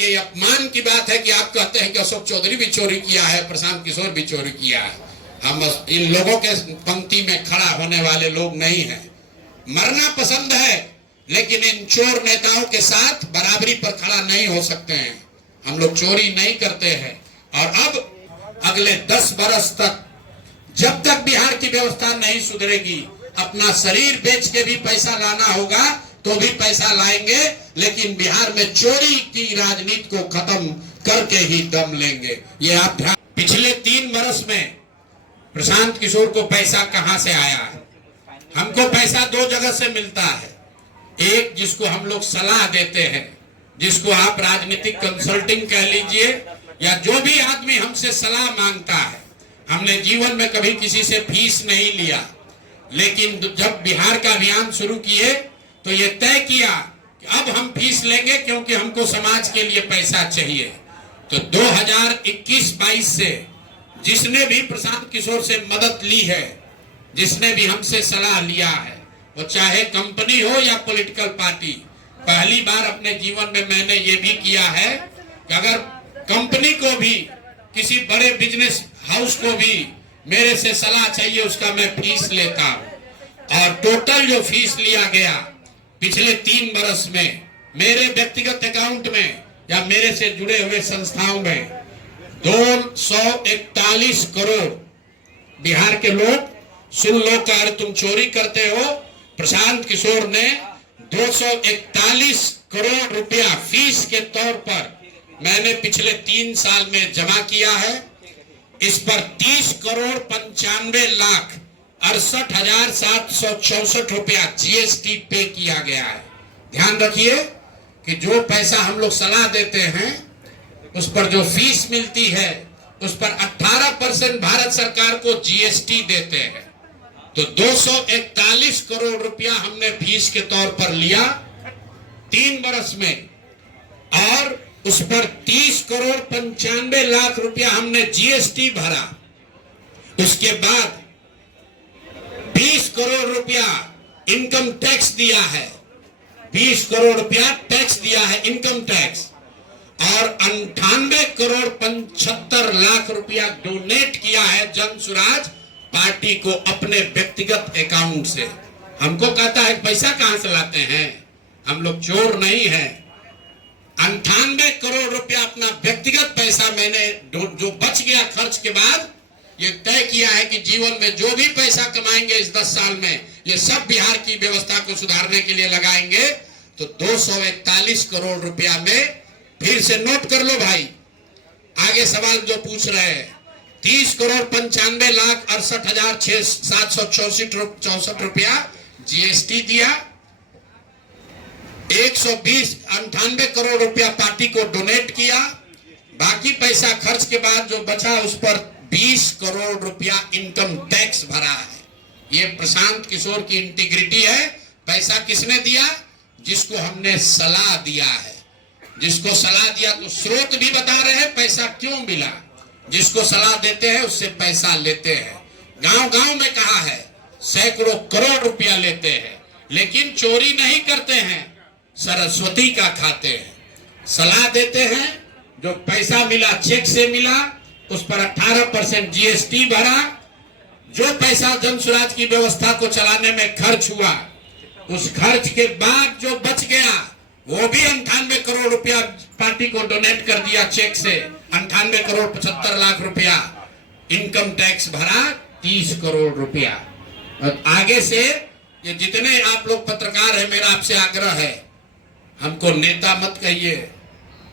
ये अपमान की बात है कि आप कहते हैं कि अशोक चौधरी भी चोरी किया है, प्रशांत किशोर भी चोरी किया है। हम इन लोगों के पंक्ति में खड़ा होने वाले लोग नहीं हैं। मरना पसंद है, लेकिन इन चोर नेताओं के साथ बराबरी पर खड़ा नहीं हो सकते हैं। हम लोग चोरी नहीं करते हैं। और अब अगले 10 बरस तक जब तक बिहार की व्यवस्था नहीं सुधरेगी, अपना शरीर बेच के भी पैसा लाना होगा तो भी पैसा लाएंगे, लेकिन बिहार में चोरी की राजनीति को खत्म करके ही दम लेंगे। ये आप ध्यान। पिछले 3 बरस में प्रशांत किशोर को पैसा कहां से आया है? हमको पैसा 2 जगह से मिलता है। एक, जिसको हम लोग सलाह देते हैं, जिसको आप राजनीतिक कंसल्टिंग कह लीजिए, या जो भी आदमी हमसे सलाह मांगता है। हमने जीवन में कभी किसी से फीस नहीं लिया, लेकिन जब बिहार का अभियान शुरू किए तो ये तय किया कि अब हम फीस लेंगे, क्योंकि हमको समाज के लिए पैसा चाहिए। तो 2021-22 से जिसने भी प्रशांत किशोर से मदद ली है, जिसने भी हमसे सलाह लिया है, वो चाहे कंपनी हो या पॉलिटिकल पार्टी, पहली बार अपने जीवन में मैंने ये भी किया है कि अगर कंपनी को भी, किसी बड़े बिजनेस हाउस को भी मेरे से सलाह चाहिए, उसका मैं फीस लेता हूं। और टोटल जो फीस लिया गया पिछले 3 बरस में मेरे व्यक्तिगत अकाउंट में या मेरे से जुड़े हुए संस्थाओं में 241 करोड़। बिहार के लोग सुन लो, कर तुम चोरी करते हो। प्रशांत किशोर ने 241 करोड़ रुपया फीस के तौर पर मैंने पिछले 3 साल में जमा किया है। इस पर 30 करोड़ 95 लाख 68,764 रुपया जीएसटी पे किया गया है। ध्यान रखिए कि जो पैसा हम लोग सलाह देते हैं, उस पर जो फीस मिलती है, उस पर 18% भारत सरकार को जीएसटी देते हैं। तो 241 करोड़ रुपया हमने फीस के तौर पर लिया 3 बरस में, और उस पर 30 करोड़ 95 लाख रुपया हमने जीएसटी भरा। उसके बाद 20 करोड़ रुपया इनकम टैक्स दिया है, 20 करोड़ रुपया टैक्स दिया है, इनकम टैक्स। और 98 करोड़ 75 लाख रुपया डोनेट किया है जन सुराज पार्टी को अपने व्यक्तिगत अकाउंट से। हमको कहता है पैसा कहां से लाते हैं? हम लोग चोर नहीं हैं। 98 करोड़ रुपया अपना व्यक्तिगत पैसा मैंने जो बच गया खर्च के बाद, ये तय किया है कि जीवन में जो भी पैसा कमाएंगे इस 10 साल में, ये सब बिहार की व्यवस्था को सुधारने के लिए लगाएंगे। तो 241 करोड़ रुपया में, फिर से नोट कर लो भाई, आगे सवाल जो पूछ रहे हैं, 30 करोड़ 95 लाख 68,764 रुपया जीएसटी दिया, 198 करोड़ रुपया पार्टी को डोनेट किया, बाकी पैसा खर्च के बाद जो बचा उस पर 20 करोड़ रुपया इनकम टैक्स भरा है। ये प्रशांत किशोर की इंटीग्रिटी है। पैसा किसने दिया? जिसको हमने सलाह दिया है। जिसको सलाह दिया, तो स्रोत भी बता रहे हैं पैसा क्यों मिला। जिसको सलाह देते हैं उससे पैसा लेते हैं। गांव-गांव में कहा है, सैकड़ों करोड़ रुपया लेते हैं, लेकिन चोरी नहीं करते हैं, सरस्वती का खाते हैं। सलाह देते हैं, जो पैसा मिला चेक से मिला, उस पर 18% जीएसटी भरा। जो पैसा जन सुराज की व्यवस्था को चलाने में खर्च हुआ, उस खर्च के बाद जो बच गया, वो भी 98 करोड़ रुपया पार्टी को डोनेट कर दिया चेक से। 98 करोड़ 75 लाख रुपया इनकम टैक्स भरा, 30 करोड़ रुपया। और आगे से ये जितने आप लोग पत्रकार हैं, मेरा आपसे आग्रह है, हमको नेता मत कहिए।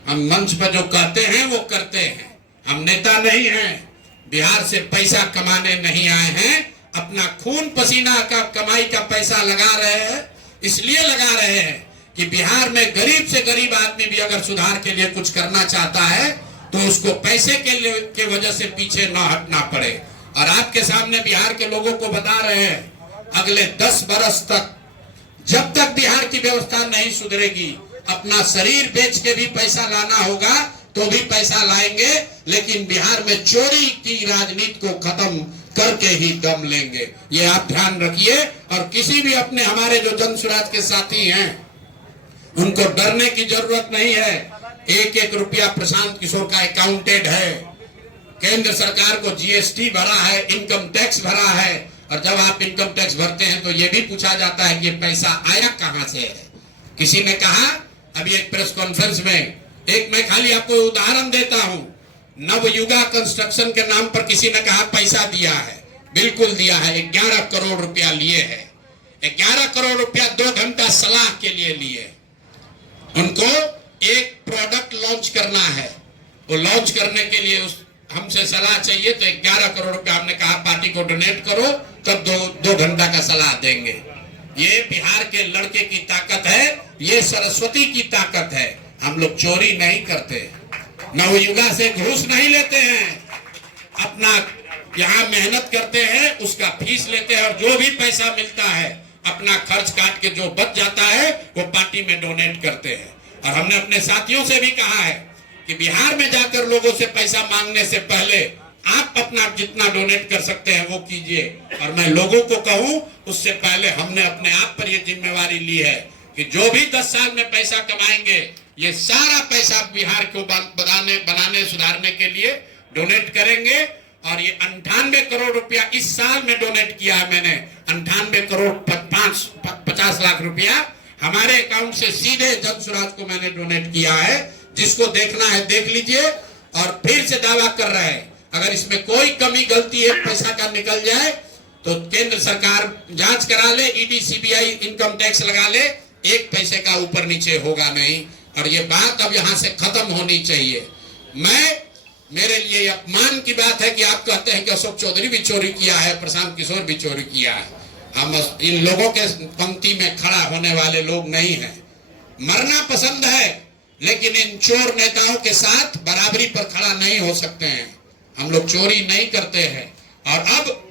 हम मंच पर जो कहते हैं वो करते हैं। हम नेता नहीं हैं, बिहार से पैसा कमाने नहीं आए हैं। अपना खून पसीना का कमाई का पैसा लगा रहे हैं। इसलिए लगा रहे हैं कि बिहार में गरीब से गरीब आदमी भी अगर सुधार के लिए कुछ करना चाहता है, तो उसको पैसे के वजह से पीछे न हटना पड़े। और आपके सामने बिहार के लोगों को बता रहे हैं, अगले 10 बरस तक जब तक बिहार की व्यवस्था नहीं सुधरेगी, अपना शरीर बेच के भी पैसा लाना होगा तो भी पैसा लाएंगे, लेकिन बिहार में चोरी की राजनीति को खत्म करके ही दम लेंगे। ये आप ध्यान रखिए। और किसी भी अपने हमारे जो जन सुराज के साथी हैं, उनको डरने की जरूरत नहीं है। एक एक रुपया प्रशांत किशोर का अकाउंटेड है। केंद्र सरकार को जीएसटी भरा है, इनकम टैक्स भरा है, और जब आप इनकम टैक्स भरते हैं तो यह भी पूछा जाता है कि ये पैसा आया कहां से है। किसी ने कहा अभी एक प्रेस कॉन्फ्रेंस में, एक मैं खाली आपको उदाहरण देता हूं, नवयुगा कंस्ट्रक्शन के नाम पर किसी ने कहा पैसा दिया है। बिल्कुल दिया है, 11 करोड़ रुपया लिए है। 11 करोड़ रुपया 2 घंटा सलाह के लिए लिए। उनको एक प्रोडक्ट लॉन्च करना है, वो लॉन्च करने के लिए हमसे सलाह चाहिए, तो 11 करोड़ रुपया हमने कहा पार्टी को डोनेट करो, तब 2 घंटा का सलाह देंगे। ये बिहार के लड़के की ताकत है, ये सरस्वती की ताकत है। हम लोग चोरी नहीं करते, नवयुगा से घूस नहीं लेते हैं, अपना यहाँ मेहनत करते हैं, उसका फीस लेते हैं, और जो भी पैसा मिलता है अपना खर्च काट के जो बच जाता है वो पार्टी में डोनेट करते हैं। और हमने अपने साथियों से भी कहा है कि बिहार में जाकर लोगों से पैसा मांगने से पहले आप अपना जितना डोनेट कर सकते हैं वो कीजिए। और मैं लोगों को कहूं, उससे पहले हमने अपने आप पर ये जिम्मेवारी ली है कि जो भी 10 साल में पैसा कमाएंगे, ये सारा पैसा बिहार को बनाने सुधारने के लिए डोनेट करेंगे। और ये 98 करोड़ रुपया इस साल में डोनेट किया है मैंने। 98 करोड़ 50 लाख रुपया हमारे अकाउंट से सीधे जन सुराज को मैंने डोनेट किया है। जिसको देखना है देख लीजिए। और फिर से दावा कर रहे हैं, अगर इसमें कोई कमी गलती एक पैसा का निकल जाए तो केंद्र सरकार जांच करा ले, ईडी सीबीआई इनकम टैक्स लगा ले, एक पैसे का ऊपर नीचे होगा नहीं। और ये बात अब यहां से खत्म होनी चाहिए। मेरे लिए अपमान की बात है कि आप कहते हैं कि अशोक चौधरी भी चोरी किया है, प्रशांत किशोर भी चोरी किया है। हम इन लोगों के पंक्ति में खड़ा होने वाले लोग नहीं हैं। मरना पसंद है, लेकिन इन चोर नेताओं के साथ बराबरी पर खड़ा नहीं हो सकते हैं। हम लोग चोरी नहीं करते हैं। और अब